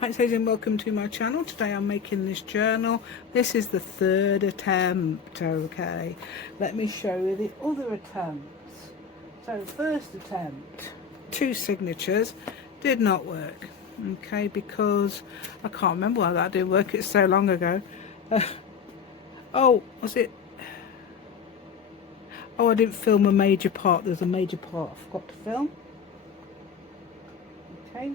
Hi, ladies, and welcome to my channel. Today I'm making this journal. This is the third attempt, okay? Let me show you the other attempts. So first attempt, 2 signatures, did not work, okay, because I can't remember why that didn't work, it's so long ago. Oh, was it? Oh, I didn't film a major part. There's a major part I forgot to film. Okay.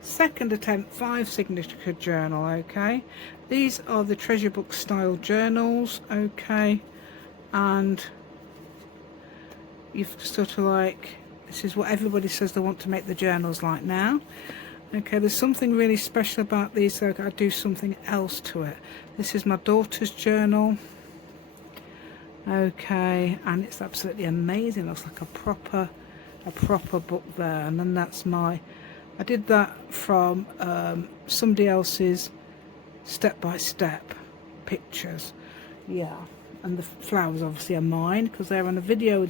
Second attempt, 5 signature journal, okay. These are the treasure book style journals, okay, and you've sort of like, this is what everybody says they want to make the journals like now. Okay, there's something really special about these, so I do something else to it. This is my daughter's journal, okay, and it's absolutely amazing. It looks like a proper book there. And then that's my, I did that from somebody else's step-by-step pictures, yeah, and the flowers obviously are mine because they're on a video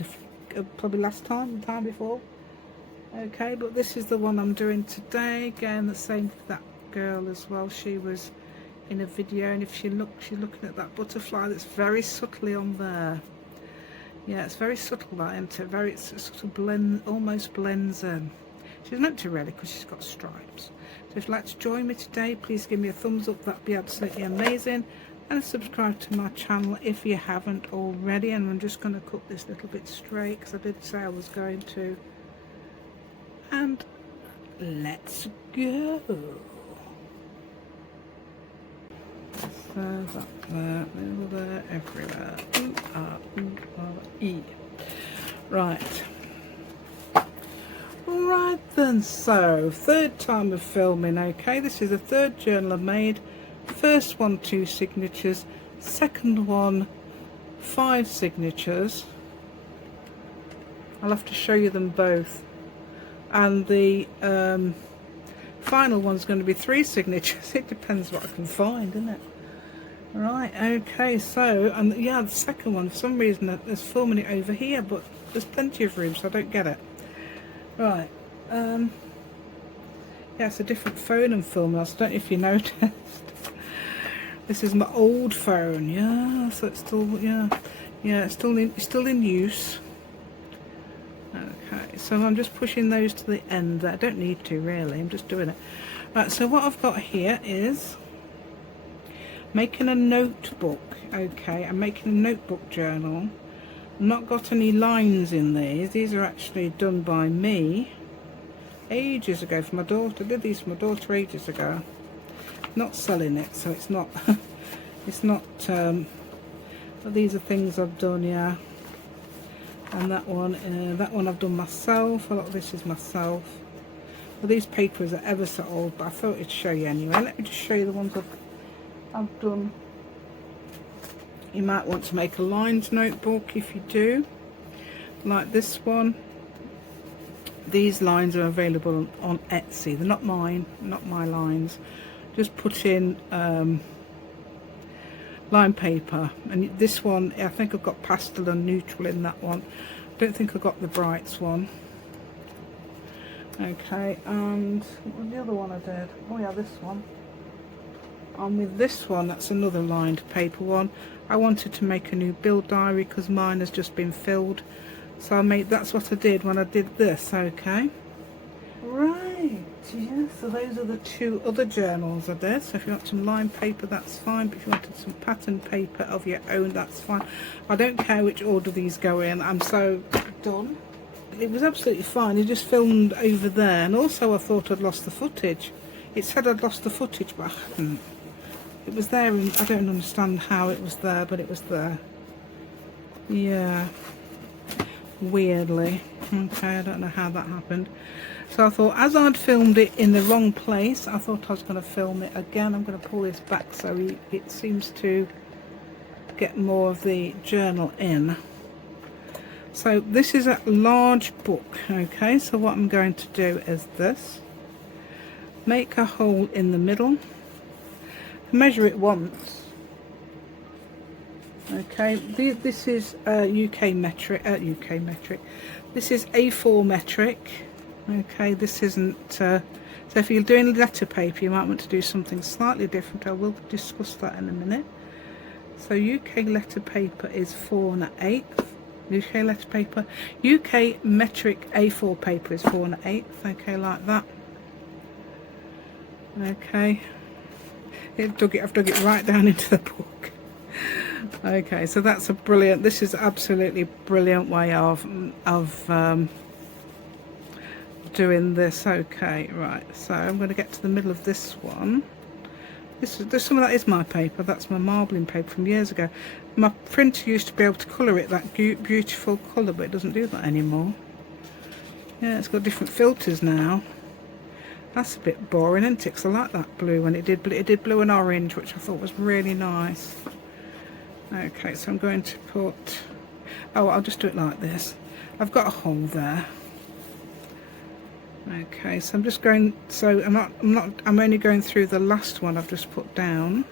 probably last time, the time before. Okay, but this is the one I'm doing today. Again, the same for that girl as well. She was in a video, and if she looks, she's looking at that butterfly that's very subtly on there. Yeah, it's very subtle, that, isn't it? Very, it sort of blend, almost blends in. She's meant to really, because she's got stripes. So if you'd like to join me today, please give me a thumbs up. That'd be absolutely amazing. And subscribe to my channel if you haven't already. And I'm just going to cut this little bit straight because I did say I was going to. And let's go. So that there, there, everywhere. Ooh, E. Right. Right then, so third time of filming, okay. This is the third journal I've made. First one, 2 signatures. Second one, 5 signatures. I'll have to show you them both. And the final one's going to be 3 signatures. It depends what I can find, isn't it? Right, okay, so, and yeah, the second one, for some reason there's filming it over here, but there's plenty of room, so I don't get it. Right, yeah, it's a different phone I'm filming. I don't know if you noticed. This is my old phone, yeah, so it's still, yeah, it's still in use. Okay, so I'm just pushing those to the end there. I don't need to really, I'm just doing it. Right, so what I've got here is making a notebook. Okay, I'm making a notebook journal. Not got any lines in these. These are actually done by me ages ago for my daughter. I did these for my daughter ages ago. Not selling it, so it's not it's not but these are things I've done, yeah. And that one I've done myself. A lot of this is myself. Well, these papers are ever so old, but I thought I'd show you anyway. Let me just show you the ones I've done. You might want to make a lined notebook if you do, like this one. These lines are available on Etsy. They're not mine, not my lines. Just put in line paper, and this one I think I've got pastel and neutral in that one. I don't think I got the brights one. Okay, and what was the other one I did? Oh yeah, this one. And with this one, that's another lined paper one. I wanted to make a new build diary because mine has just been filled, so that's what I did when I did this. Okay, right, yeah, so those are the 2 other journals I did. So if you want some lined paper, that's fine, but if you wanted some pattern paper of your own, that's fine. I don't care which order these go in, I'm so done. It was absolutely fine. It just filmed over there, and also I thought I'd lost the footage. It said I'd lost the footage, but I hadn't. It was there, and I don't understand how it was there, but it was there. Yeah, weirdly. Okay, I don't know how that happened. So I thought, as I'd filmed it in the wrong place, I thought I was going to film it again. I'm going to pull this back so it seems to get more of the journal in. So this is a large book, okay, so what I'm going to do is this. Make a hole in the middle. Measure it once. Okay, this is UK metric. This is A4 metric. Okay, this isn't So if you're doing letter paper, you might want to do something slightly different. I will discuss that in a minute. So UK letter paper is 4 1/8. UK letter paper. UK metric A4 paper is 4 1/8. Okay, like that. Okay. I've dug it right down into the book. Okay, so that's a brilliant, this is absolutely brilliant way of doing this. Okay, right, so I'm going to get to the middle of this one. Some of that is my paper. That's my marbling paper from years ago. My printer used to be able to colour it that beautiful colour, but it doesn't do that anymore. Yeah, it's got different filters now. That's a bit boring, isn't it? 'Cause I like that blue, and it did blue and orange, which I thought was really nice. Okay, so I'm going to put, oh, I'll just do it like this. I've got a hole there. Okay, so I'm just going, so I'm only going through the last one I've just put down.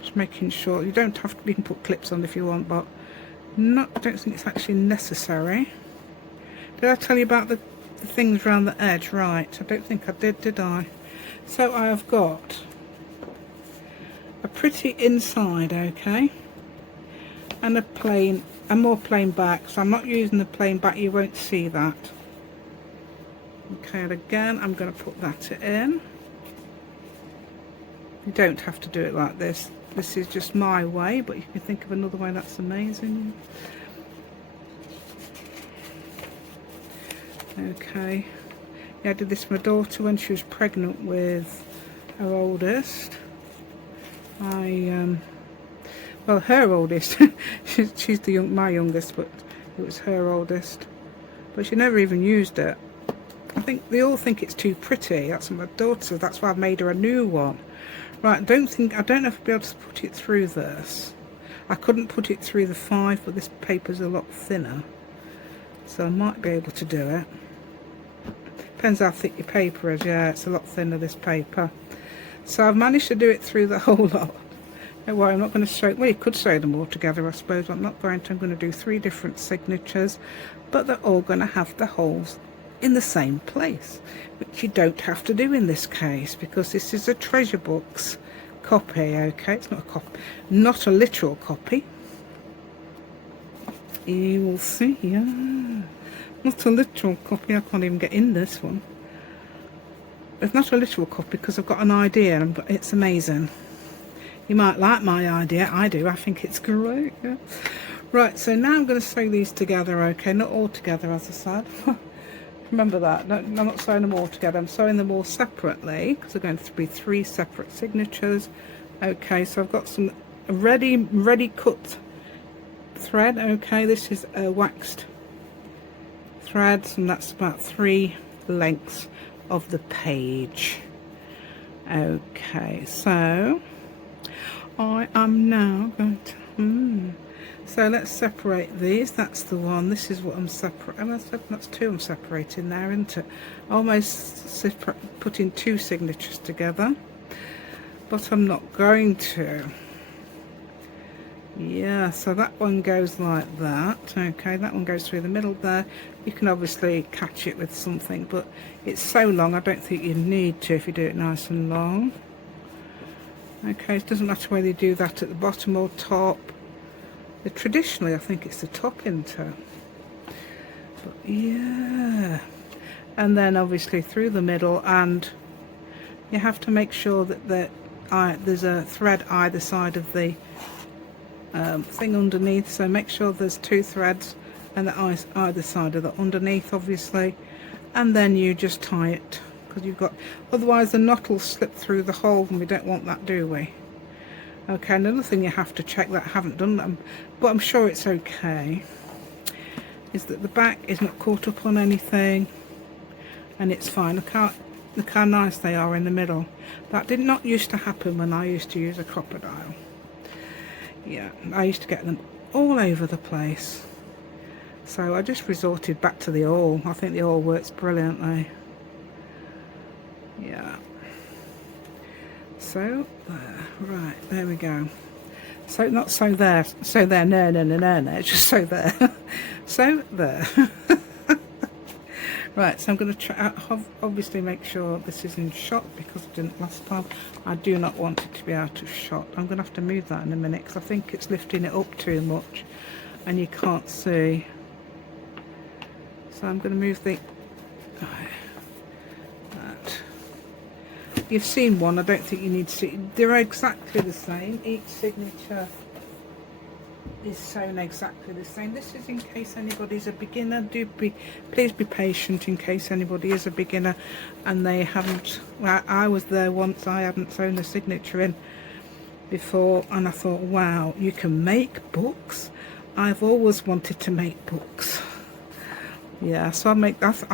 Just making sure, you don't have to, you can put clips on if you want, but I don't think it's actually necessary. Did I tell you about the things around the edge? Right, I don't think I did I? So I have got a pretty inside, okay, and a more plain back. So I'm not using the plain back, you won't see that. Okay, and again I'm going to put that in. You don't have to do it like this. This is just my way, but you can think of another way that's amazing. Okay, yeah, I did this for my daughter when she was pregnant with her oldest. Well, her oldest. she's my youngest, but it was her oldest. But she never even used it. I think they all think it's too pretty. That's my daughter. That's why I've made her a new one. Right, I don't know if I'll be able to put it through this. I couldn't put it through the 5, but this paper's a lot thinner, so I might be able to do it. Depends how thick your paper is. Yeah, it's a lot thinner, this paper. So I've managed to do it through the whole lot. Don't worry, I'm not going to show, well, you could sew them all together, I suppose, but I'm not going to. I'm going to do 3 different signatures, but they're all going to have the holes in the same place, which you don't have to do in this case, because this is a treasure books copy. Okay, it's not a copy, not a literal copy. You will see, yeah, not a literal copy. I can't even get in this one. It's not a literal copy because I've got an idea, and it's amazing. You might like my idea. I do. I think it's great. Yeah. Right, so now I'm going to sew these together. Okay, not all together, as I said. Remember that. No, I'm not sewing them all together. I'm sewing them all separately because they're going to be 3 separate signatures. Okay, so I've got some ready cut thread. Okay, this is a waxed thread, and that's about 3 lengths of the page. Okay, so I am now going to so let's separate these. That's the one. This is what I'm separating. That's 2 I'm separating there, isn't it? Almost putting 2 signatures together, but I'm not going to. Yeah, so that one goes like that. Okay, that one goes through the middle there. You can obviously catch it with something, but it's so long I don't think you need to if you do it nice and long. Okay, it doesn't matter whether you do that at the bottom or top. Traditionally I think it's the top, isn't it? But yeah, and then obviously through the middle, and you have to make sure that there's a thread either side of the thing underneath, so make sure there's 2 threads and either side of the underneath, obviously, and then you just tie it, because you've got, otherwise the knot will slip through the hole, and we don't want that, do we? Okay, another thing you have to check that I haven't done that, but I'm sure it's okay, is that the back is not caught up on anything, and it's fine. Look how nice they are in the middle. That did not used to happen when I used to use a crocodile. Yeah, I used to get them all over the place, so I just resorted back to the awl. I think the awl works brilliantly. Yeah, so there, right, there we go. So not so there, no, it's just so there. So there. Right, so I'm going to try, obviously make sure this is in shot because it didn't last time. I do not want it to be out of shot. I'm going to have to move that in a minute because I think it's lifting it up too much and you can't see. So I'm going to move the... that. You've seen one, I don't think you need to see. They're exactly the same. Each signature is sewn exactly the same. This is in case anybody's a beginner. Please be patient in case anybody is a beginner and they haven't, well, I was there once, I hadn't sewn a signature in before and I thought, wow, you can make books. I've always wanted to make books. Yeah, so I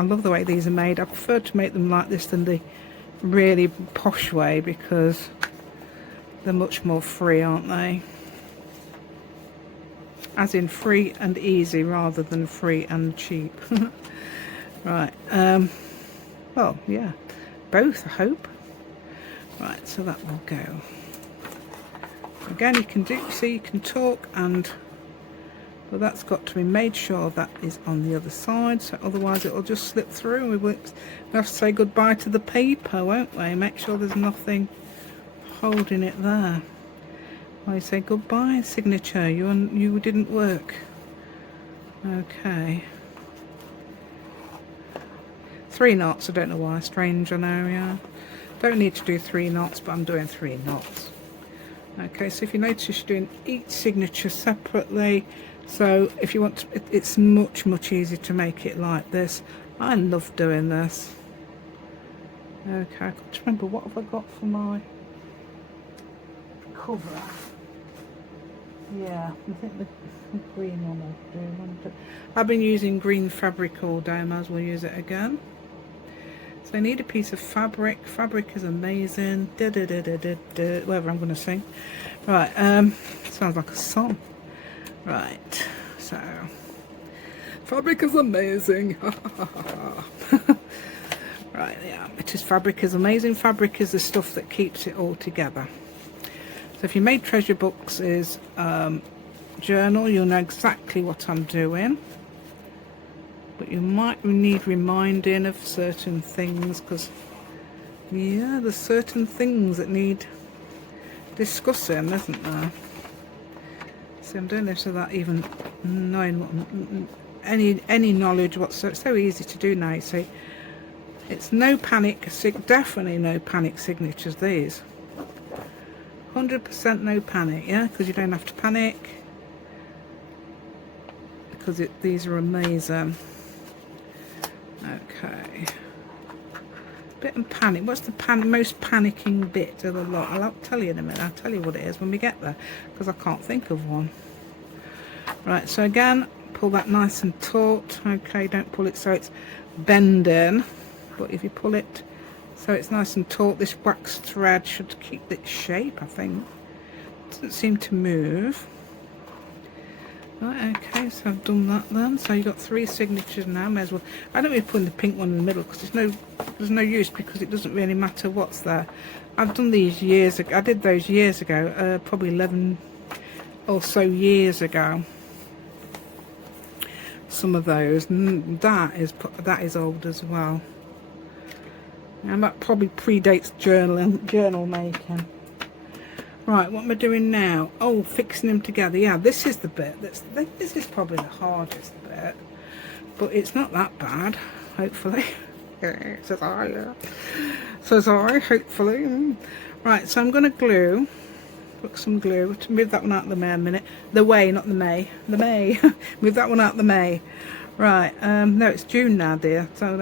love the way these are made. I prefer to make them like this than the really posh way because they're much more free, aren't they? As in free and easy rather than free and cheap. Right, well, yeah, both I hope. Right, so that will go. Again, you can you can talk and, but that's got to be made sure that is on the other side, so otherwise it will just slip through. We'll have to say goodbye to the paper, won't we? Make sure there's nothing holding it there. I say goodbye signature, you didn't work. Okay. 3 knots, I don't know why, strange, I know, yeah. Don't need to do 3 knots, but I'm doing 3 knots. Okay, so if you notice you're doing each signature separately, so if you want to, it's much easier to make it like this. I love doing this. Okay, I can't remember what have I got for my cover. Yeah, I think the green one I'll do. I've been using green fabric all day, I might as well use it again. So I need a piece of fabric. Fabric is amazing. Whatever I'm going to sing. Right, sounds like a song. Right, so fabric is amazing. Right, yeah, it is. Fabric is amazing. Fabric is the stuff that keeps it all together. So if you made treasure books is journal, you'll know exactly what I'm doing. But you might need reminding of certain things because, yeah, there's certain things that need discussing, isn't there? So I'm doing this without even knowing any knowledge whatsoever. It's so easy to do now, you see. It's no panic, definitely no panic signatures, these. 100% no panic, yeah, because you don't have to panic. Because these are amazing. Okay. Bit of panic. What's the most panicking bit of the lot? I'll tell you in a minute. I'll tell you what it is when we get there, because I can't think of one. Right, so again, pull that nice and taut. Okay, don't pull it so it's bending, but if you pull it so it's nice and taut, this wax thread should keep its shape, I think. Doesn't seem to move. Right, okay, so I've done that then. So you've got 3 signatures now. May as well. I don't really put the pink one in the middle because there's no use, because it doesn't really matter what's there. I've done these years ago. I did those years ago, probably 11 or so years ago. Some of those. That is old as well. And that probably predates journal making. Right, what am I doing now? Oh, fixing them together. Yeah, this is the bit. This is probably the hardest bit. But it's not that bad, hopefully. Says I, yeah. Says I, hopefully. Right, so I'm going to glue. Put some glue. To move that one out of the May a minute. The way, not the May. The May. Move that one out of the May. Right, no, it's June now, dear. So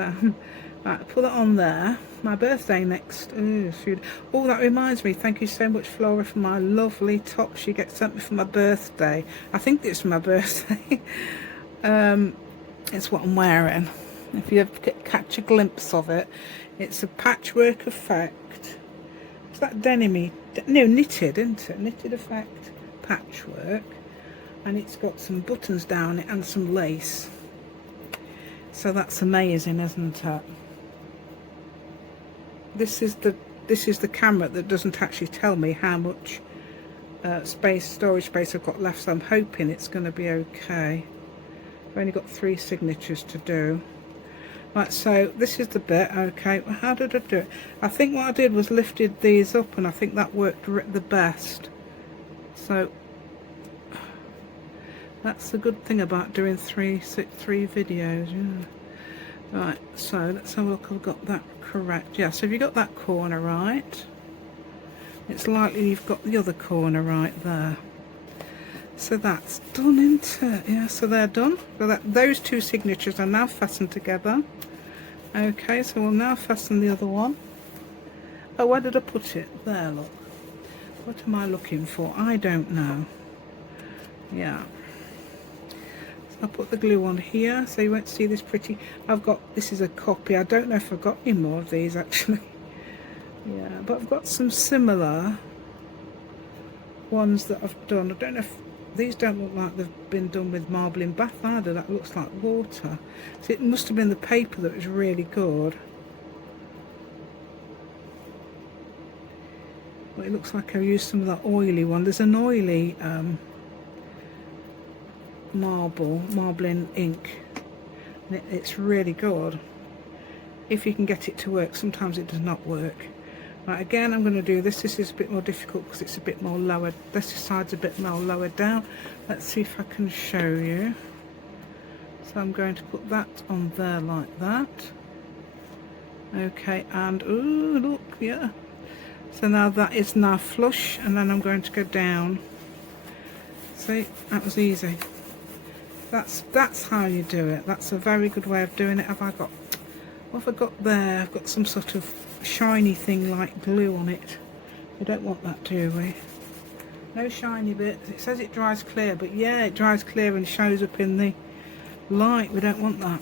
right, put that on there. My birthday next. Oh, that reminds me. Thank you so much, Flora, for my lovely top she sent me for my birthday. I think it's for my birthday. It's what I'm wearing. If you catch a glimpse of it, it's a patchwork effect. Is that denim-y? No, knitted, isn't it? Knitted effect patchwork, and it's got some buttons down it and some lace. So that's amazing, isn't it? This is the camera that doesn't actually tell me how much storage space I've got left, so I'm hoping it's going to be okay. I've only got 3 signatures to do. Right, so this is the bit. Okay, well, how did I do it? I think what I did was lifted these up, and I think that worked the best. So that's the good thing about doing three videos. Yeah. Right, so let's have a look. I've got that correct. Yeah, so if you got that corner right, it's likely you've got the other corner right there. So that's done, isn't it? Yeah, so they're done. So those two signatures are now fastened together. Okay, so we'll now fasten the other one. Oh, where did I put it? There, look. What am I looking for? I don't know. Yeah. So I'll put the glue on here so you won't see this pretty. This is a copy. I don't know if I've got any more of these actually. Yeah, but I've got some similar ones that I've done. I don't know if these don't look like they've been done with marble in bath either. That looks like water. So it must have been the paper that was really good. Well, it looks like I've used some of that oily one. There's an oily marbling ink. And it's really good. If you can get it to work. Sometimes it does not work. Right, again, I'm going to do this. This is a bit more difficult because it's a bit more lower. This side's a bit more lower down. Let's see if I can show you. So I'm going to put that on there like that. Okay, and ooh, look, yeah. So now that is now flush, and then I'm going to go down. See, that was easy. That's how you do it. That's a very good way of doing it. What have I got there? I've got some sort of shiny thing like glue on it. We don't want that, do we? No shiny bits. It says it dries clear, but yeah, it dries clear and shows up in the light. We don't want that.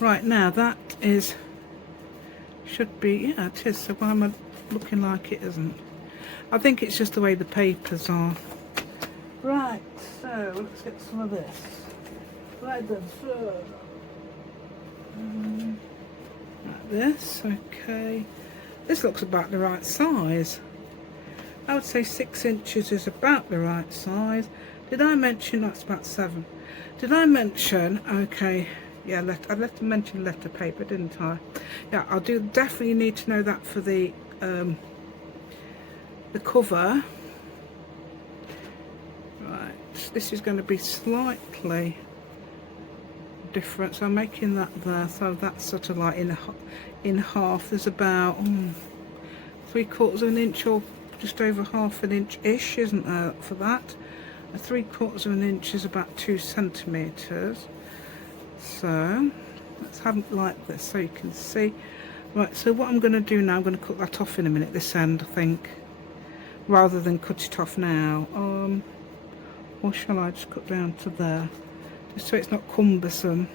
Right, now that should be, yeah, it is. So why am I looking like it isn't? I think it's just the way the papers are. Right, so let's get some of this. Right then, so like this, okay. This looks about the right size. I would say 6 inches is about the right size. Did I mention that's about 7? Did I mention, okay, yeah, I left to mention letter paper, didn't I? Yeah, I do definitely need to know that for the cover. Right, this is going to be slightly different, so I'm making that there, so that's sort of like in half. There's about 3/4 of an inch or just over half an inch ish, isn't there, for that? 3/4 of an inch is about 2 centimeters. So let's have it like this so you can see. Right, so what I'm going to do now, I'm going to cut that off in a minute, this end, I think, rather than cut it off now. Or shall I just cut down to there, just so it's not cumbersome?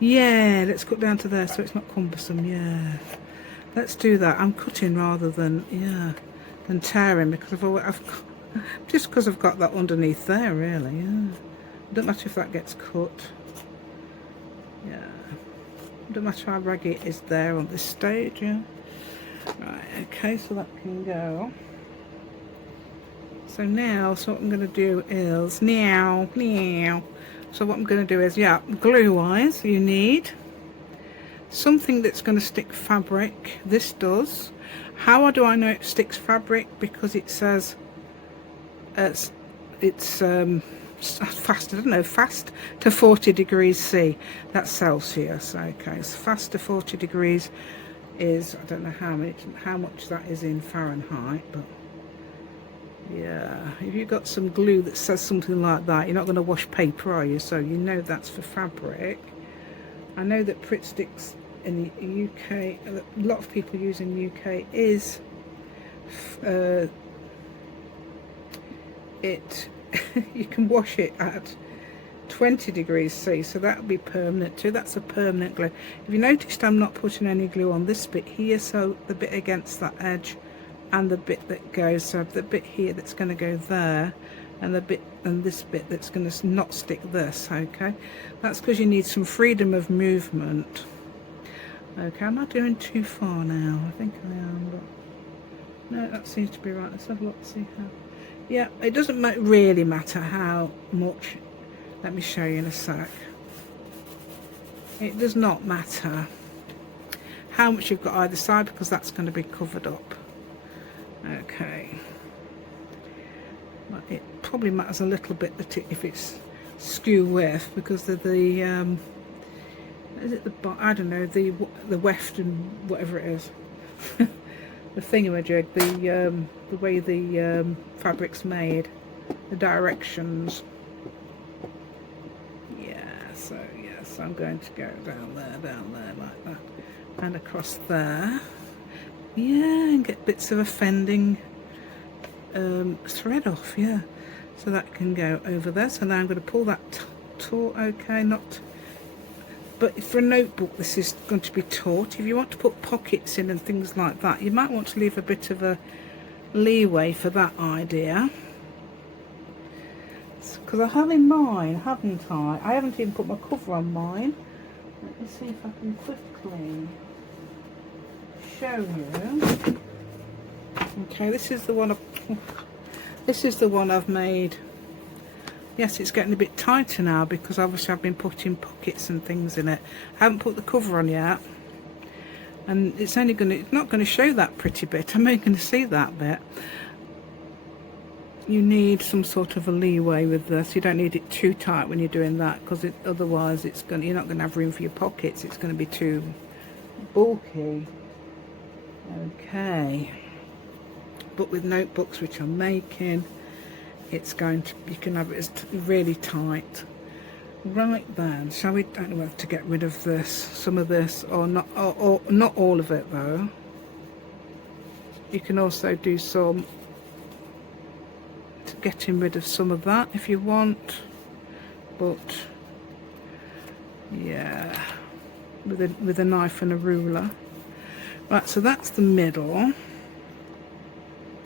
Yeah, let's cut down to there so it's not cumbersome. Yeah, let's do that. I'm cutting rather than tearing, because just because I've got that underneath there, really. Yeah, it doesn't matter if that gets cut. Yeah, it doesn't matter how raggy it is there on this stage. Yeah. Right. Okay, so that can go. So now, so what I'm going to do is So what I'm going to do is, yeah, glue wise, you need something that's going to stick fabric. This does. How do I know it sticks fabric? Because it says it's fast. I don't know, fast to 40 degrees C. That's Celsius. Okay, so fast to 40 degrees is, I don't know how much that is in Fahrenheit, but yeah, if you've got some glue that says something like that, you're not going to wash paper, are you? So you know that's for fabric. I know that Pritt Sticks in the UK, a lot of people use in the UK, is you can wash it at 20 degrees C, so that would be permanent too. That's a permanent glue. If you noticed, I'm not putting any glue on this bit here, so the bit against that edge and the bit that goes, so the bit here that's going to go there, and this bit that's going to not stick this. Okay, that's because you need some freedom of movement. Okay, am I doing too far now? I think I am, but no, that seems to be right. Let's have a look, see how. Yeah, it doesn't really matter how much. Let me show you in a sec. It does not matter how much you've got either side, because that's going to be covered up. Okay, but it probably matters a little bit that if it's skew width, because of the is it the, I don't know, the weft and whatever it is, the thingamajig, the way the fabric's made, the directions. Yeah, so yes, I'm going to go down there like that, and across there. Yeah, and get bits of offending thread off. Yeah, so that can go over there. So now I'm going to pull that taut. Okay, not. But for a notebook, this is going to be taut. If you want to put pockets in and things like that, you might want to leave a bit of a leeway for that idea. Because I have in mine, haven't I? I haven't even put my cover on mine. Let me see if I can quickly show you. Okay, this is the one. This is the one I've made. Yes, it's getting a bit tighter now because obviously I've been putting pockets and things in it. I haven't put the cover on yet, and it's only going to, it's not going to show that pretty bit. I'm only going to see that bit. You need some sort of a leeway with this. You don't need it too tight when you're doing that, because otherwise it's going, you're not going to have room for your pockets. It's going to be too bulky. Okay, but with notebooks which I'm making, it's going to, you can have it as really tight. Right then, shall we, I don't know whether to get rid of this, some of this, or not, or not all of it though. You can also do some to getting rid of some of that if you want, but yeah, with a knife and a ruler. Right, so that's the middle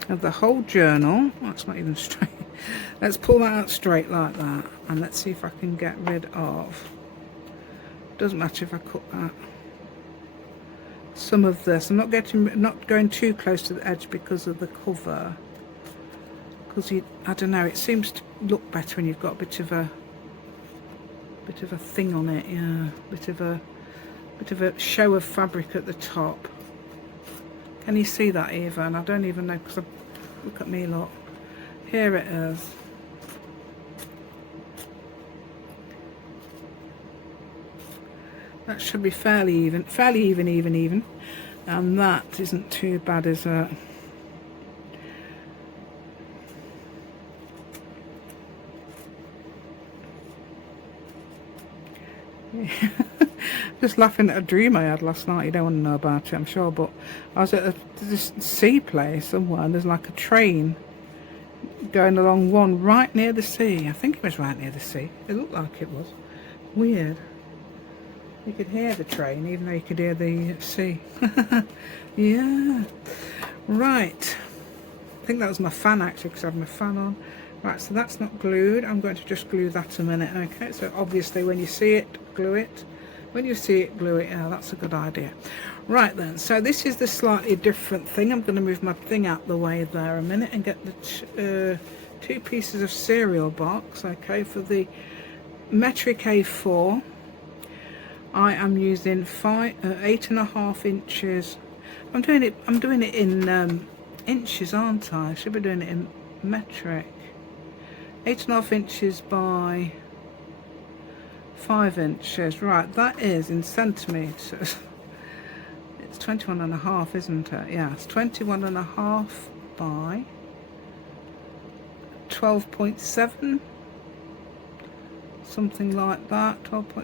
of the whole journal. That's not even straight. Let's pull that out straight like that, and let's see if I can get rid of, doesn't matter if I cut that, some of this. I'm not going too close to the edge because of the cover, because I don't know, it seems to look better when you've got a bit of a thing on it. Yeah, bit of a show of fabric at the top. Can you see that even? I don't even know, because look at me, look. Here it is. That should be fairly even, even. And that isn't too bad, is it? Yeah. Just laughing at a dream I had last night. You don't want to know about it, I'm sure, but I was at this sea place somewhere, and there's like a train going along one right near the sea. I think it was right near the sea. It looked like it was. Weird. You could hear the train even though you could hear the sea. Yeah. Right. I think that was my fan actually, because I have my fan on. Right, so that's not glued. I'm going to just glue that a minute. Okay, so obviously when you see it, glue it. When you see it, glue it. Yeah, that's a good idea. Right then, so this is the slightly different thing. I'm going to move my thing out the way there a minute and get the two pieces of cereal box. Okay, for the metric A4, I am using 8.5 inches. I'm doing it in inches, aren't I? I should be doing it in metric. 8.5 inches by 5 inches. Right, that is in centimeters. It's 21.5, isn't it? Yeah, it's 21.5 by 12.7, something like that.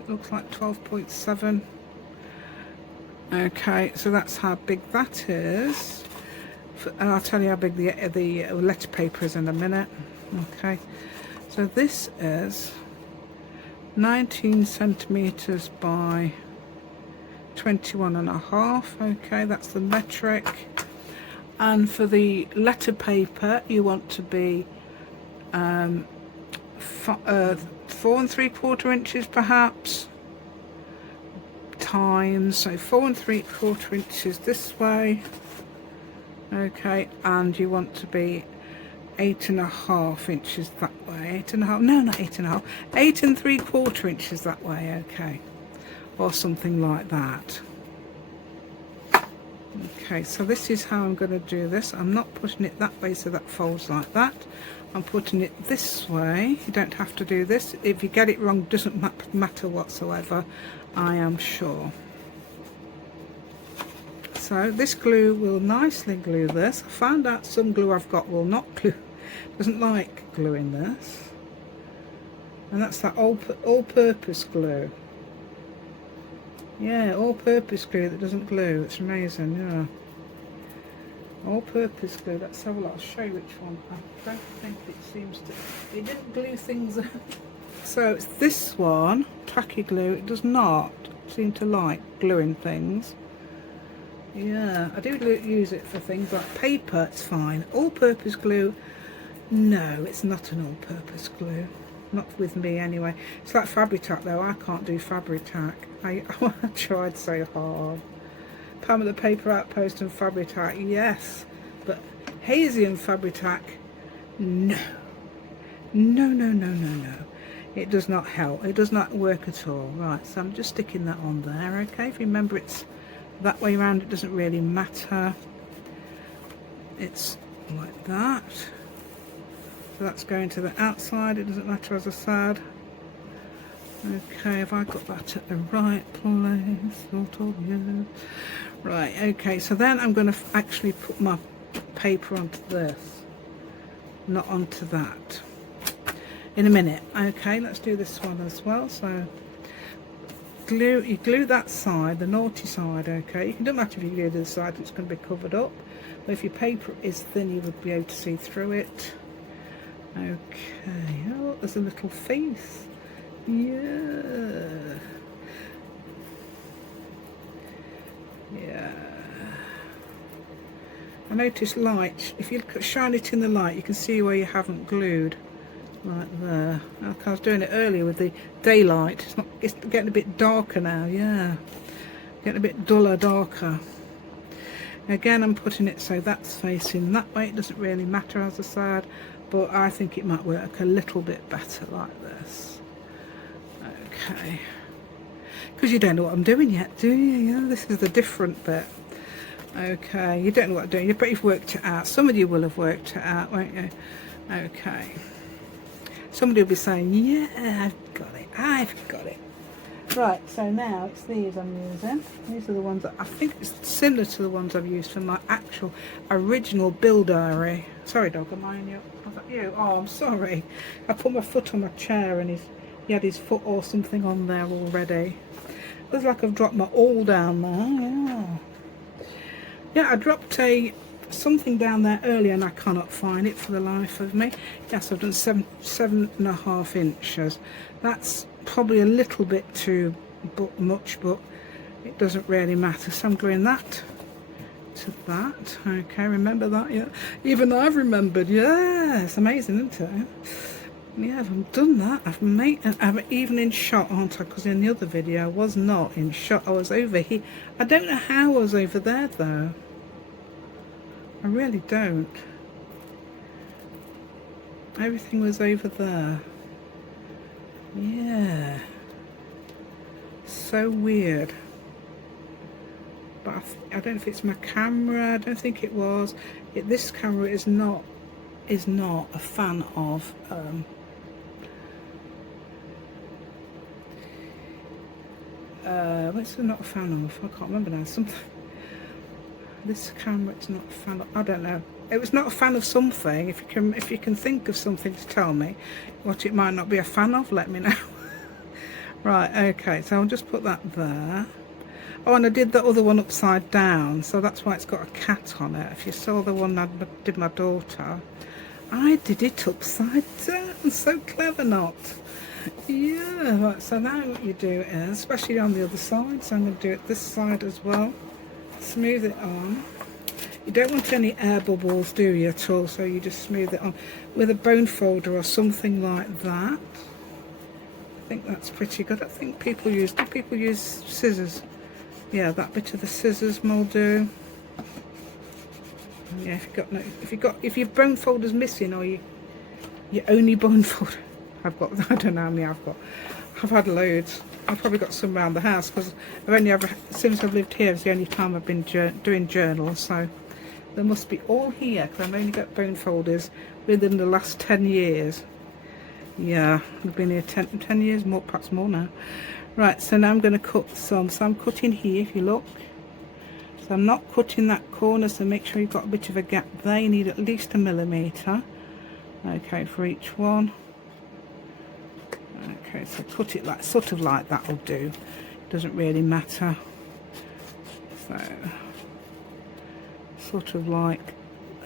Looks like 12.7. Okay, so that's how big that is. And I'll tell you how big the letter paper is in a minute. Okay, so this is 19 centimeters by 21.5. Okay, that's the metric. And for the letter paper, you want to be 4 3/4 inches perhaps, times, so 4 3/4 inches this way. Okay, and you want to be 8.5 inches that way. 8.5, no, not 8.5, 8 3/4 inches that way. Okay, or something like that. Okay, so this is how I'm going to do this. I'm not putting it that way so that folds like that. I'm putting it this way. You don't have to do this. If you get it wrong, it doesn't matter whatsoever, I am sure. So this glue will nicely glue this. I found out some glue I've got will not glue, doesn't like gluing this. And that's that all-purpose glue. Yeah, all-purpose glue that doesn't glue. It's amazing, yeah. All-purpose glue. Let's have a look. I'll show you which one. I don't think it seems to. It didn't glue things. So it's this one, tacky glue. It does not seem to like gluing things. Yeah, I do use it for things like paper. It's fine. All-purpose glue. No, it's not an all-purpose glue. Not with me anyway. It's like Fabri-Tac though. I can't do Fabri-Tac. I tried so hard. Palm of the Paper Outpost and Fabri-Tac, yes. But hazy and Fabri-Tac, no. No, no, no, no, no. It does not help. It does not work at all. Right, so I'm just sticking that on there, okay? If you remember, it's that way around. It doesn't really matter. It's like that. So that's going to the outside. It doesn't matter, as I said. Okay, have I got that at the right place? Sort of, yeah. Right, okay, so then I'm going to actually put my paper onto this, not onto that, in a minute. Okay, let's do this one as well. So you glue that side, the naughty side, okay? It doesn't matter if you glue the side, it's going to be covered up. But if your paper is thin, you would be able to see through it. Okay, oh, there's a little face. Yeah. Yeah. I noticed light. If you shine it in the light, you can see where you haven't glued. Like there. Like I was doing it earlier with the daylight. It's getting a bit darker now, yeah. Getting a bit duller, darker. Again, I'm putting it so that's facing that way. It doesn't really matter, as I said, but I think it might work a little bit better like this. Okay. Because you don't know what I'm doing yet, do you? Yeah, this is the different bit. Okay, you don't know what I'm doing. But you've worked it out. Some of you will have worked it out, won't you? Okay. Somebody will be saying, yeah, I've got it. I've got it. Right, so now it's these I'm using. These are the ones that I think it's similar to the ones I've used for my actual original build diary. Sorry, dog, am I in your... Was that you? Oh, I'm sorry. I put my foot on my chair and he had his foot or something on there already. Looks like I've dropped my all down there, yeah. Yeah, I dropped something down there earlier and I cannot find it for the life of me. Yes, I've done 7.5 inches. That's probably a little bit too much, but it doesn't really matter. So I'm gluing that to that. Okay, remember that? Yeah, even I've remembered. Yeah, it's amazing, isn't it? Yeah, I've done that. I'm even in shot, aren't I? Because in the other video I was not in shot. I was over here. I don't know how I was over there though. I really don't. Everything was over there. Yeah. So weird. But I don't know if it's my camera. I don't think it was. This camera is not a fan of what's it not a fan of? I can't remember now. Something. This camera is not a fan of, I don't know. It was not a fan of something. If you can think of something to tell me what it might not be a fan of, let me know. Right, okay, so I'll just put that there. Oh, and I did the other one upside down, so that's why it's got a cat on it. If you saw the one I did my daughter, I did it upside down. So clever, not? Yeah, right, so now what you do is, especially on the other side, so I'm going to do it this side as well. Smooth it on. You don't want any air bubbles, do you, at all? So you just smooth it on with a bone folder or something like that. I think that's pretty good. I think do people use scissors? Yeah, that bit of the scissors will do. Yeah, if your bone folder's missing or your only bone folder, I don't know how many I've got. I've had loads. I've probably got some around the house, because I've only ever, since I've lived here, it's the only time I've been doing journals, so there must be all here, because I've only got bone folders within the last 10 years. Yeah, I've been here 10 years, more, perhaps more now. Right, so now I'm going to cut some. So I'm cutting here, if you look. So I'm not cutting that corner, so make sure you've got a bit of a gap there. You need at least 1 millimetre. Okay, for each one. Okay, so cut it like, sort of like that will do. Doesn't really matter. So, sort of like,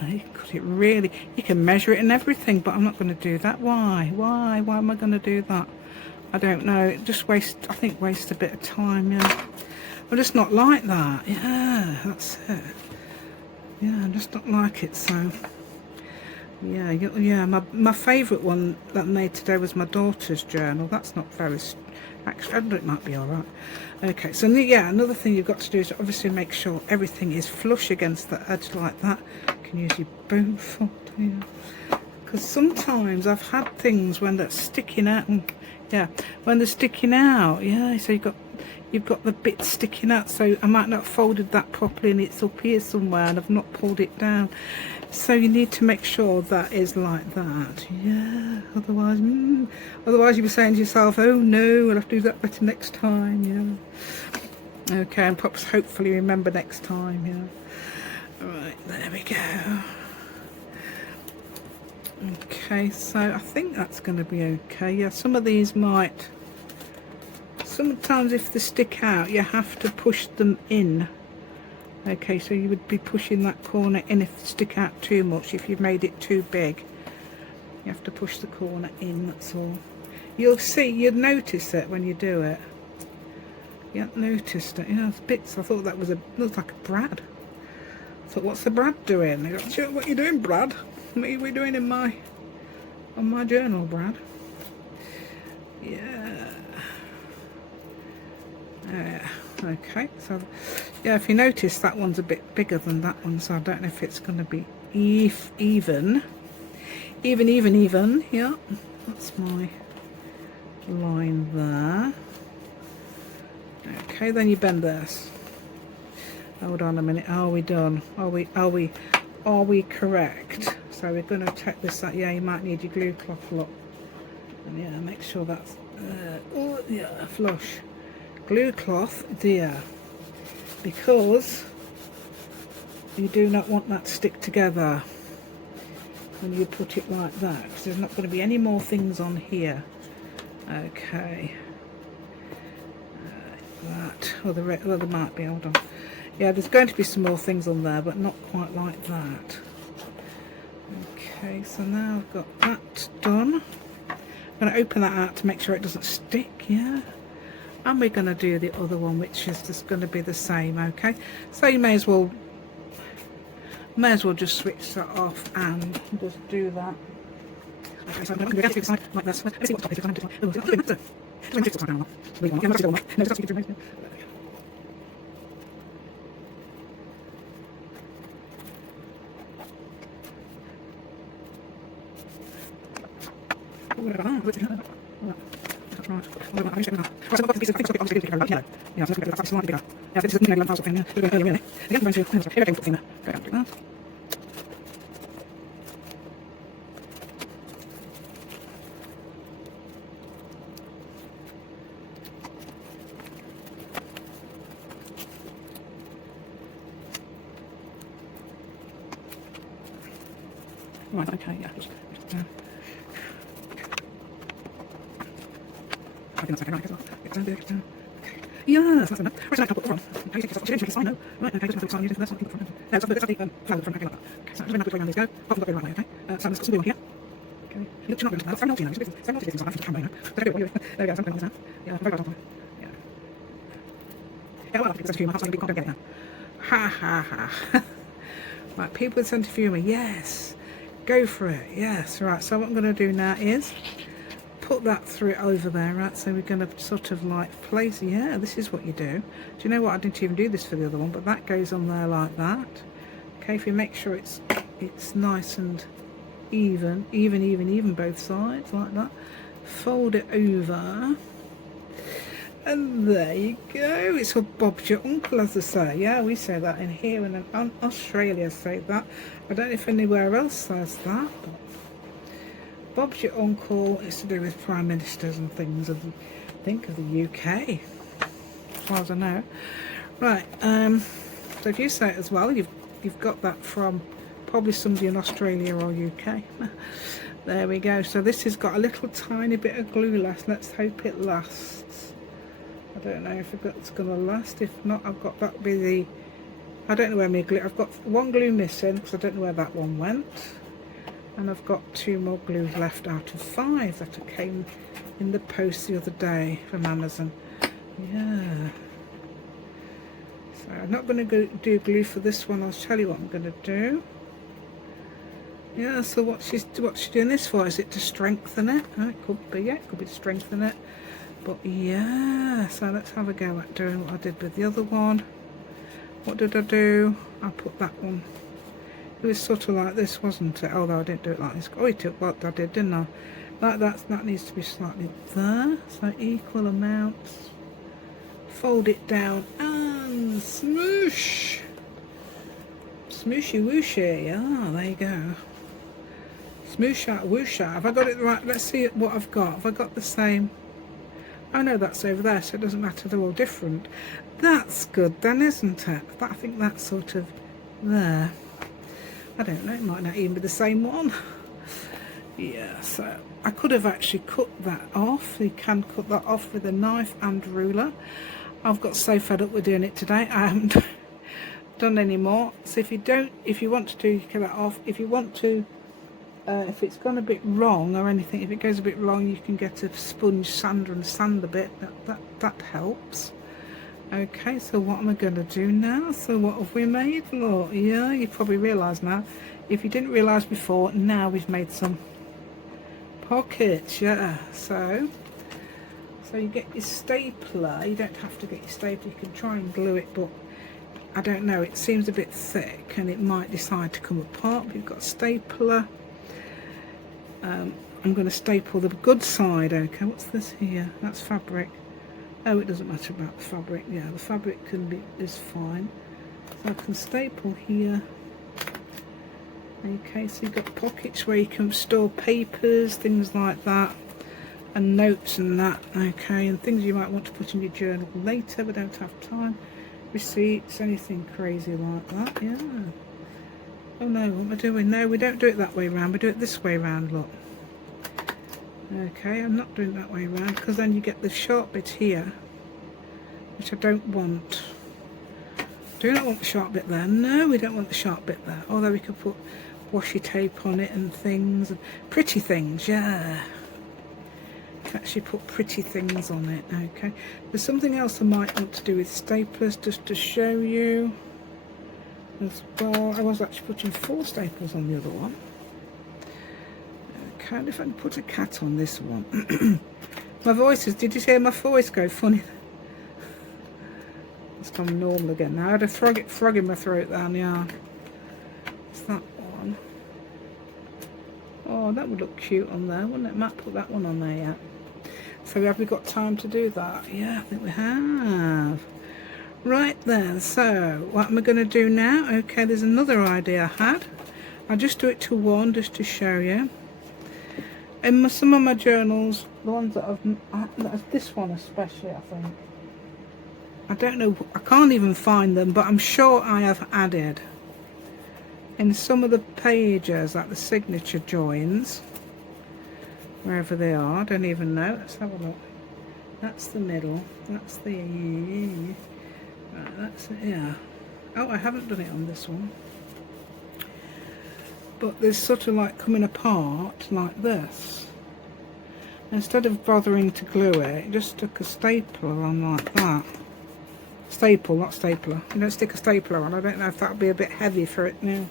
you can cut it really, you can measure it and everything, but I'm not going to do that. Why am I going to do that? I don't know. It just waste a bit of time. Yeah, I'm just not like that. Yeah, that's it. Yeah, I'm just not like it. So yeah, my favourite one that I made today was my daughter's journal. That's not very, actually I think it might be alright. Okay, so yeah, another thing you've got to do is obviously make sure everything is flush against the edge like that. You can use your bone folder here, because sometimes I've had things when they're sticking out. Yeah, when they're sticking out, yeah, so you've got the bit sticking out, so I might not have folded that properly and it's up here somewhere and I've not pulled it down. So you need to make sure that is like that. Yeah, otherwise you'll be saying to yourself, oh no, I'll have to do that better next time. Yeah, okay, and perhaps hopefully remember next time. Yeah, right, there we go. Okay, so I think that's going to be okay. Yeah, some of these might, sometimes if they stick out you have to push them in. Okay, so you would be pushing that corner in if they stick out too much. If you've made it too big, you have to push the corner in, that's all. You'll see, you'll notice it when you do it. You haven't noticed it. Yeah, it's bits. I thought that was looked like a Brad. I thought, what's the Brad doing? I go, sure, what are you doing, Brad? What are we doing on my journal, Brad? Yeah. Okay, so yeah, if you notice that one's a bit bigger than that one, so I don't know if it's going to be even. Yeah, that's my line there. Okay, then you bend this. Hold on a minute. Are we done? Are we correct? So we're going to check this out. Yeah, you might need your glue cloth, look. And yeah, make sure that's oh yeah, flush. Glue cloth there, because you do not want that to stick together when you put it like that, because there's not going to be any more things on here. Okay, that, well there might be, hold on. Yeah, there's going to be some more things on there, but not quite like that. Okay, so now I've got that done. I'm going to open that out to make sure it doesn't stick. Yeah. And we're going to do the other one, which is just going to be the same. Okay, so you may as well just switch that off and just do that. Okay, so I'm going to do the side like this. Let's see what topic is. That's right. Right, so I've got this piece of obviously bigger, yeah. Yeah, so it's slightly bigger. Yeah, this is the middle thing, yeah. We're going really. Again, going to, here we go, thing there. Go down, do that. Right, okay, yeah. Just I think that's okay, right, get down, get down. Okay. Yes, that's enough. Right, so now I'll put the front. Okay, you can take it, I know. Right, okay, just put the sign using this, I'll put the front. No, so let's have the front, okay, like that. Okay, so I'm just going to put around these go. I'll put the right way, okay? So I'm just going to here. Okay. You look, you're not going to smell. It's very naughty, so I'm just camera, so I do what you there we go, so I'm going to this now. Yeah, very well done. Yeah. Yeah, well, I think it's a few miles, so you can't get it now. Ha ha ha. Right, people with sense of humour, yes. Go for it, yes. Right, so what I'm going to do now is put that through over there, right? So we're going to sort of like place, yeah, this is what you do. Do you know what? I didn't even do this for the other one, but that goes on there like that. Okay, if you make sure it's nice and even both sides like that. Fold it over. And there you go. It's what Bob's your uncle, as I say. Yeah, we say that in here, and in Australia say that. I don't know if anywhere else says that, but Bob's your uncle is to do with prime ministers and things of, I think, of the UK, as far as I know. Right. So if you say it as well, you've got that from probably somebody in Australia or UK. There we go. So this has got a little tiny bit of glue left. Let's hope it lasts. I don't know if it's going to last. If not, I've got that be the. I don't know where my glue. I've got one glue missing because I don't know where that one went, and I've got 2 more glues left out of 5 that came in the post the other day from Amazon. Yeah. So I'm not going to do glue for this one. I'll tell you what I'm going to do. Yeah, so what's she doing this for? Is it to strengthen it? Oh, it could be, yeah, it could be to strengthen it. But yeah, so let's have a go at doing what I did with the other one. What did I do? I put that one. It was sort of like this, wasn't it? Although I didn't do it like this. Oh, it took what I did, didn't I? Like that needs to be slightly there. So equal amounts. Fold it down and smoosh. Smooshy wooshy. Ah, there you go. Smoosha woosha. Have I got it right? Let's see what I've got. Have I got the same? Oh no, that's over there, so it doesn't matter. They're all different. That's good then, isn't it? I think that's sort of there. I don't know. It might not even be the same one. Yeah, so I could have actually cut that off. You can cut that off with a knife and ruler. I've got so fed up with doing it today. I haven't done any more. So if you want to do, you cut that off. If you want to, if it's gone a bit wrong or anything, if it goes a bit wrong, you can get a sponge sander and sand a bit. That helps. Okay, so what am I going to do now? So what have we made? Look, yeah, you probably realise now. If you didn't realise before, now we've made some pockets. Yeah, so you get your stapler. You don't have to get your stapler. You can try and glue it, but I don't know. It seems a bit thick, and it might decide to come apart. But you've got a stapler. I'm going to staple the good side. Okay, what's this here? That's fabric. Oh, it doesn't matter about the fabric. Yeah, the fabric is fine. So I can staple here. Okay, so you've got pockets where you can store papers, things like that, and notes and that. Okay, and things you might want to put in your journal later but don't have time. Receipts, anything crazy like that. Yeah. Oh no, what am I doing? No, we don't do it that way around. We do it this way around. Look. Okay, I'm not doing it that way around because then you get the sharp bit here, which I don't want. Do not want the sharp bit there. No, we don't want the sharp bit there. Although we could put washi tape on it and things, and pretty things. Yeah, you can actually put pretty things on it. Okay, there's something else I might want to do with staplers, just to show you as well. I was actually putting 4 staples on the other one. Okay, if I can put a cat on this one. My voice is, did you hear my voice go funny? It's gone normal again now. I had a frog in my throat then, yeah. It's that one. Oh, that would look cute on there, wouldn't it? Matt put that one on there yet. So have we got time to do that? Yeah, I think we have. Right then, so what am I going to do now? Okay, there's another idea I had. I'll just do it to 1 just to show you. In some of my journals, the ones that I've, this one especially, I think. I don't know, I can't even find them, but I'm sure I have added in some of the pages, like the signature joins, wherever they are, I don't even know. Let's have a look. That's the middle, that's the, right, that's it, yeah. Oh, I haven't done it on this one. But there's sort of like coming apart like this. Instead of bothering to glue it, just stuck a stapler on like that. Staple, not stapler. You don't stick a stapler on. I don't know if that would be a bit heavy for it now.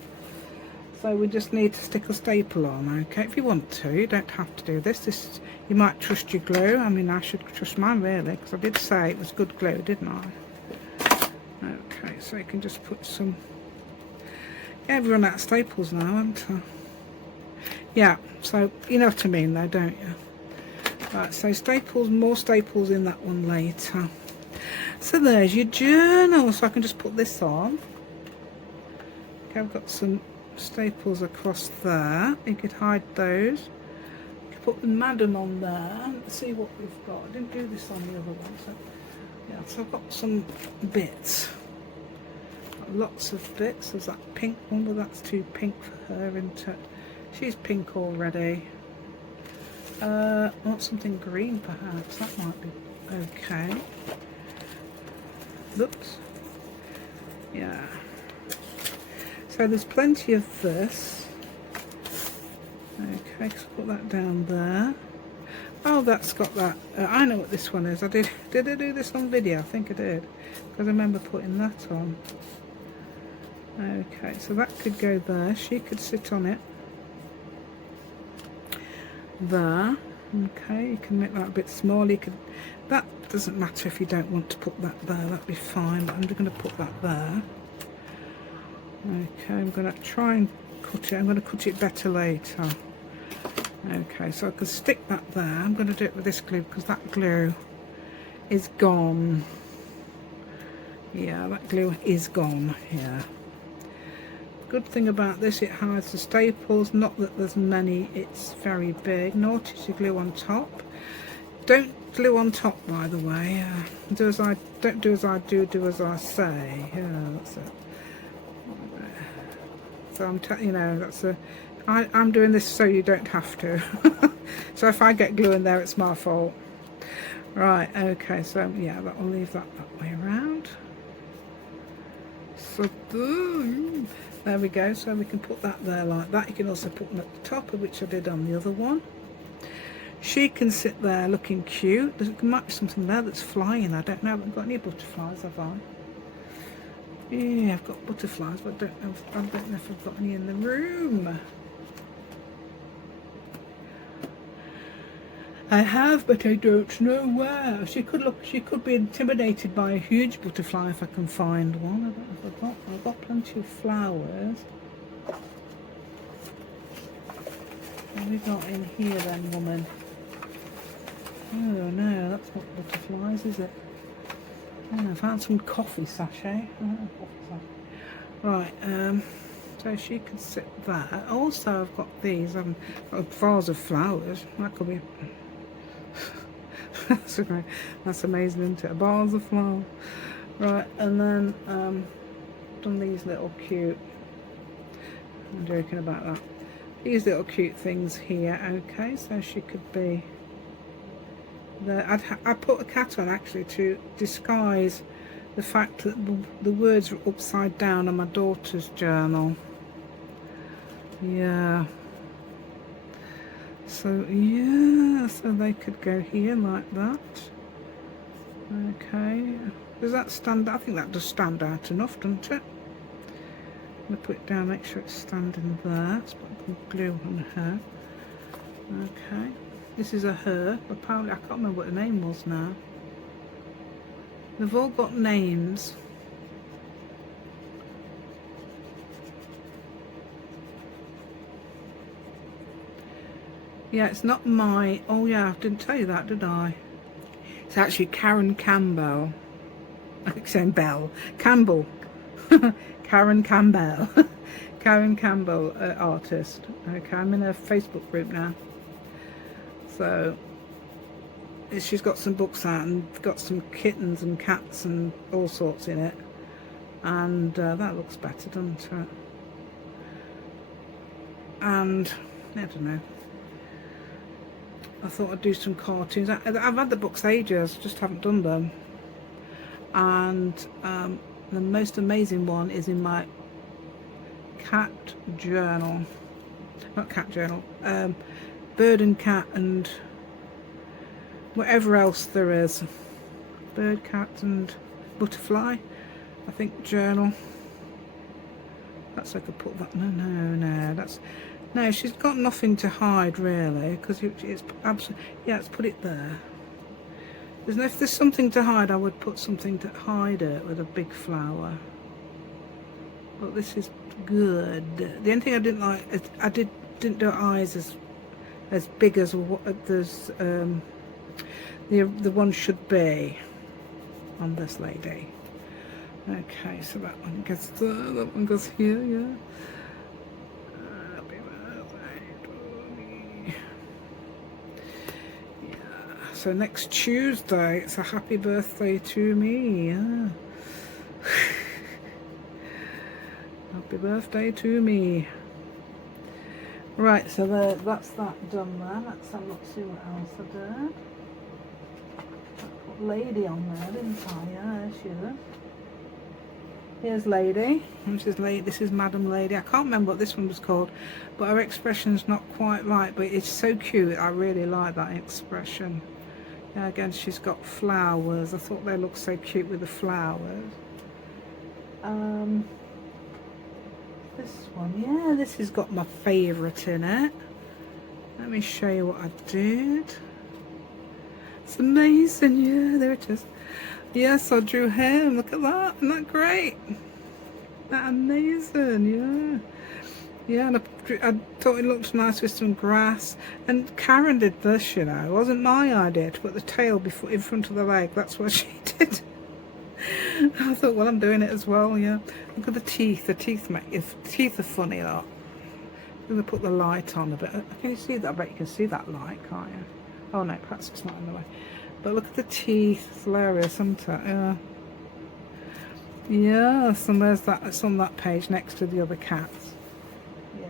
So we just need to stick a staple on, okay? If you want to, you don't have to do this. You might trust your glue. I mean, I should trust mine really, because I did say it was good glue, didn't I? Okay, so you can just put some. Yeah, I've run out of staples now, haven't I? Yeah, so you know what I mean though, don't you? Right, so staples, more staples in that one later. So there's your journal. So I can just put this on. Okay, I've got some staples across there. You could hide those. You could put the madam on there. Let's see what we've got. I didn't do this on the other one. So yeah, so I've got some bits. Got lots of bits. There's that pink one, but that's too pink for her, isn't it? She's pink already. I want something green perhaps. That might be okay. Oops. Yeah. So there's plenty of this. Okay, so put that down there. Oh, that's got that. I know what this one is. Did I do this on video? I think I did, because I remember putting that on. Okay, so that could go there. She could sit on it. There. Okay, you can make that a bit smaller. You could. That doesn't matter if you don't want to put that there. That'd be fine. But I'm just going to put that there. Okay, I'm going to try and cut it. I'm going to cut it better later. Okay, so I can stick that there. I'm going to do it with this glue because that glue is gone. Yeah, that glue is gone. Yeah. Good thing about this, it hides the staples. Not that there's many. It's very big. Notice you glue on top. Don't glue on top, by the way. Don't do as I do. Do as I say. Yeah, that's it. So I'm doing this so you don't have to. So if I get glue in there, it's my fault. Right, okay, so yeah, I'll leave that way around. So there we go. So we can put that there like that. You can also put them at the top, which I did on the other one. She can sit there looking cute. There might be something there that's flying. I don't know. I haven't got any butterflies, have I? Yeah, I've got butterflies, but I don't know if I've got any in the room. I have, but I don't know where. She could be intimidated by a huge butterfly if I can find one. I don't know if I've got plenty of flowers. What have we got in here then, woman? Oh no, that's not butterflies, is it? Oh, I found some coffee sachet. Right, so she can sit there. Also, I've got these. I've got a vase of flowers. That could be. That's amazing, isn't it? A vase of flowers. Right, and then done these little cute. I'm joking about that. These little cute things here. Okay, so she could be. I put a cat on actually to disguise the fact that the words are upside down on my daughter's journal. Yeah. So yeah, so they could go here like that. Okay. Does that stand? I think that does stand out enough, doesn't it? I'm gonna put it down, make sure it's standing there. Let's put some glue on her. Okay. This is a her. Apparently, I can't remember what the name was now. They've all got names. Yeah, it's not my... Oh yeah, I didn't tell you that, did I? It's actually Karen Campbell. I keep saying Bell. Campbell. Karen Campbell. Karen Campbell, artist. Okay, I'm in a Facebook group now. So she's got some books out and got some kittens and cats and all sorts in it, and that looks better, doesn't it? And I don't know, I thought I'd do some cartoons. I've had the books ages, just haven't done them. And the most amazing one is in my cat journal, not cat journal, bird and cat and whatever else there is, bird, cat and butterfly, I think, journal. That's, I could put that. No, that's, no, she's got nothing to hide really, because it's absolutely, yeah, let's put it there. If there's something to hide, I would put something to hide it with a big flower, but this is good. The only thing I didn't like is I didn't do eyes as big as what there's the one should be on this lady. Okay, so that one goes there, that one goes here, yeah. Happy birthday to me. Yeah. So next Tuesday, it's a happy birthday to me, yeah. Happy birthday to me. Right, so that's that done there. Let's have a look, see what else I did. I put lady on there, didn't I? Yeah, there she is. Here's Lady. This is Madam Lady. I can't remember what this one was called, but her expression's not quite right, but it's so cute. I really like that expression. Yeah, again, she's got flowers. I thought they looked so cute with the flowers. This one, yeah, this has got my favourite in it. Let me show you what I did. It's amazing, yeah, there it is. Yes, I drew him. Look at that. Isn't that great? That amazing, yeah. Yeah, and I thought it looked nice with some grass. And Karen did this, you know. It wasn't my idea to put the tail in front of the leg. That's what she did. I thought, well, I'm doing it as well, yeah. Look at the teeth. The teeth are funny, though. I'm going to put the light on a bit. Can you see that? I bet you can see that light, can't you? Oh, no, perhaps it's not in the way. But look at the teeth. It's hilarious, isn't it? Yeah. Yes, and there's that. It's on that page next to the other cats. Yeah.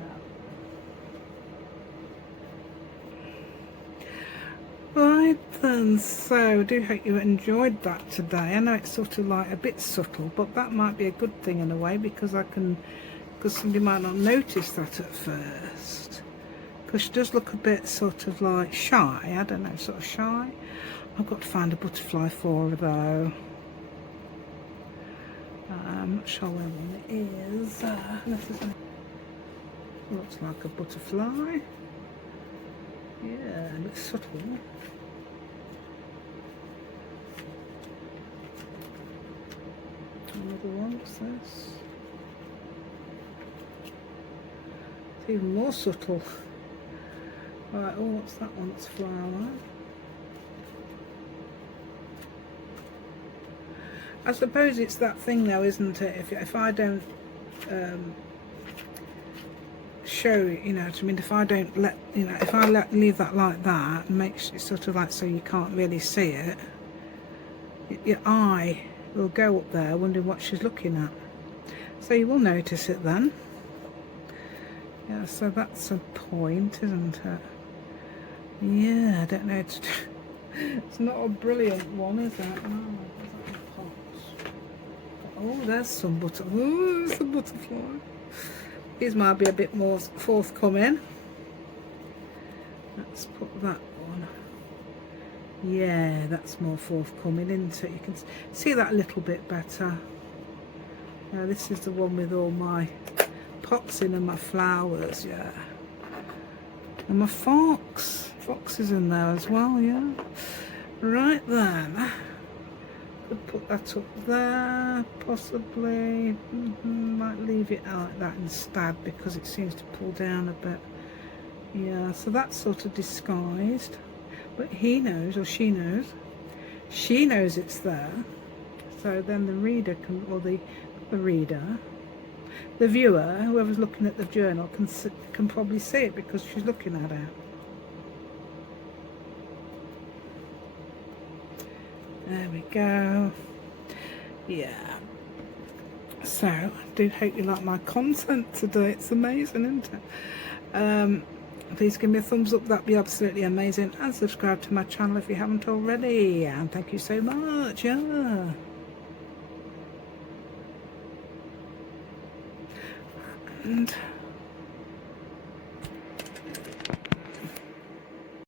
Right then, so I do hope you enjoyed that today. I know it's sort of like a bit subtle, but that might be a good thing in a way, because somebody might not notice that at first. Because she does look a bit sort of like shy, I don't know, sort of shy. I've got to find a butterfly for her though. I'm not sure where one is. Looks like a butterfly. Yeah, a bit subtle. Another one, what's this? It's even more subtle. Right, oh, what's that one? It's flower. I suppose it's that thing though, isn't it? If I don't show, you know what I mean, if I don't let, you know, if I leave that like that and make it sort of like so you can't really see it, your eye will go up there wondering what she's looking at. So you will notice it then. Yeah, so that's a point, isn't it? Yeah, I don't know. It's not a brilliant one, is it? No. Oh, there's some butterfly. These might be a bit more forthcoming. Let's put that one. Yeah, that's more forthcoming, isn't it? You can see that a little bit better. Now this is the one with all my pots in and my flowers, yeah. And my fox. Fox is in there as well, yeah. Right then. Put that up there, possibly. Might leave it like that instead because it seems to pull down a bit. Yeah, so that's sort of disguised, but he knows, or she knows. She knows it's there. So then the reader can, or the viewer, whoever's looking at the journal, can probably see it because she's looking at it. There we go. Yeah. So, I do hope you like my content today. It's amazing, isn't it? Please give me a thumbs up. That'd be absolutely amazing. And subscribe to my channel if you haven't already. And thank you so much. Yeah. And